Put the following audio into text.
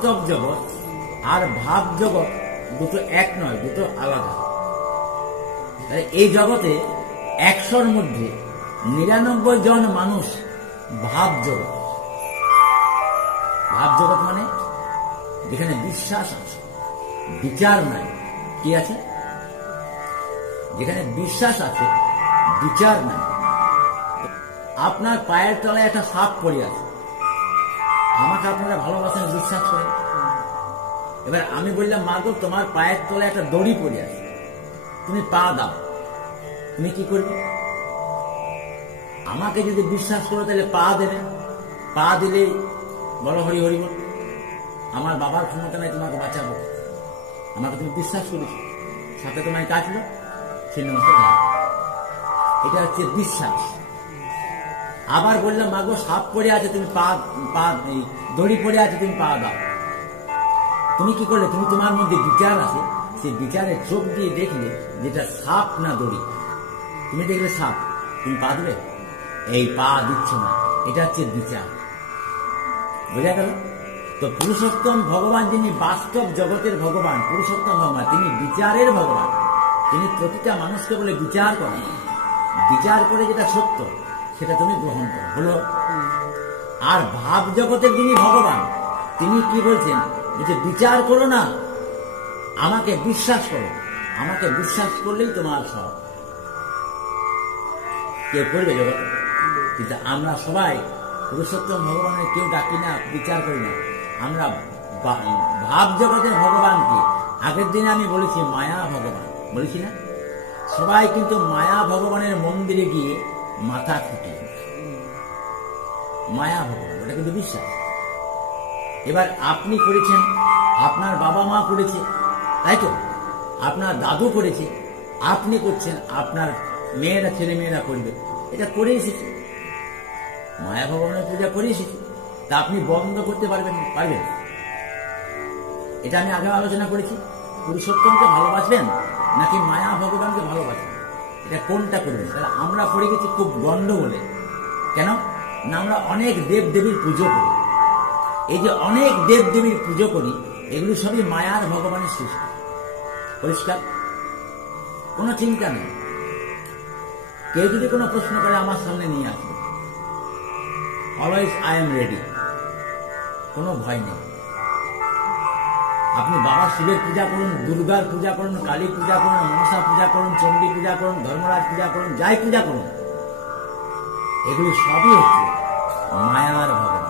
বাস্তব জগৎ আর ভাব জগৎ দুটো এক নয়, দুটো আলাদা। এই জগতে 100র মধ্যে 99 জন মানুষ ভাব জগৎ। ভাব জগৎ মানে যেখানে বিশ্বাস আছে, বিচার নাই। কি আছে? যেখানে বিশ্বাস আছে, বিচার নাই। আপনার পায়ের তলায় একটা সাপ পড়ে আছে, আমাকে আপনারা ভালোবাসেন, বিশ্বাস করেন। এবার আমি বললাম, মা গো তোমার পায়ের তলায় একটা দড়ি পড়ে আছে, তুমি পা দাও। তুমি কি করবে? আমাকে যদি বিশ্বাস করো তাহলে পা দেবে। পা দিলেই বলো হরি হরি বল। আমার বাবার ক্ষমতা নাই তোমাকে বাঁচাবো, আমাকে তুমি বিশ্বাস করেছ, সাথে তোমায় কাটলো, সে নমস্কার। এটা হচ্ছে বিশ্বাস। আবার বললাম, মাগো সাপ পড়ে আছে, তুমি পা দড়ি পড়ে আছে, তুমি পা দাও। তুমি কি করলে? তুমি তোমার মধ্যে বিচার আছে, সেই বিচারে চোখ দিয়ে দেখলে যেটা সাপ না দড়ি। তুমি দেখলে সাপ, তুমি পা দিলে? এই পা দিচ্ছ না, এটা হচ্ছে বিচার। বোঝা গেল? তো পুরুষোত্তম ভগবান, যিনি বাস্তব জগতের ভগবান, পুরুষোত্তম ভগবান, তিনি বিচারের ভগবান। তিনি প্রতিটা মানুষকে বলে বিচার করেন, বিচার করে যেটা সত্য সেটা তুমি গ্রহণ করো, হলো। আর ভাব জগতের যিনি ভগবান, তিনি কি বলছেন? যে বিচার করো না, আমাকে বিশ্বাস করো। আমাকে বিশ্বাস করলেই তোমার সব। কেউ করবে জগৎ? কিন্তু আমরা সবাই পুরুষোত্তম ভগবানের কেউ ডাকি না, বিচার করি না। আমরা ভাব জগতের ভগবানকে, আগের দিনে আমি বলেছি মায়া ভগবান, বলেছি না? সবাই কিন্তু মায়া ভগবানের মন্দিরে গিয়ে মাথা খুঁটি। মায়া ভগবান, ওটা কিন্তু বিশ্বাস। এবার আপনি করেছেন, আপনার বাবা মা করেছে, তাই তো? আপনার দাদু করেছে, আপনি করছেন, আপনার মেয়েরা, ছেলে মেয়েরা করবে, এটা করে এসেছে। মায়া ভগবানের পূজা করে এসেছে, তা আপনি বন্ধ করতে পারবেন? পারবেন? এটা আমি আগে আলোচনা করেছি। পুরুষোত্তমকে ভালোবাসবেন নাকি মায়া ভগবানকে ভালোবাসবেন, এটা কোনটা করবেন? তাহলে আমরা পড়ে গেছি খুব গন্ডগোলে। কেন না? আমরা অনেক দেব দেবীর পুজো করি। এই যে অনেক দেব দেবীর পুজো করি, এগুলি সবই মায়ার ভগবানের সৃষ্টি। পরিষ্কার? কোনো চিন্তা নেই। কেউ যদি কোনো প্রশ্ন করে আমার সামনে নিয়ে আসবে, অলওয়েজ আই এম রেডি, কোনো ভয় নেই। আপনি বাবা শিবের পূজা করুন, দুর্গার পূজা করুন, কালী পূজা করুন, মনসা পূজা করুন, চণ্ডী পূজা করুন, ধর্মরাজ পূজা করুন, যাই পূজা করুন, এগুলি সবই হচ্ছে মায়ার ভগবান।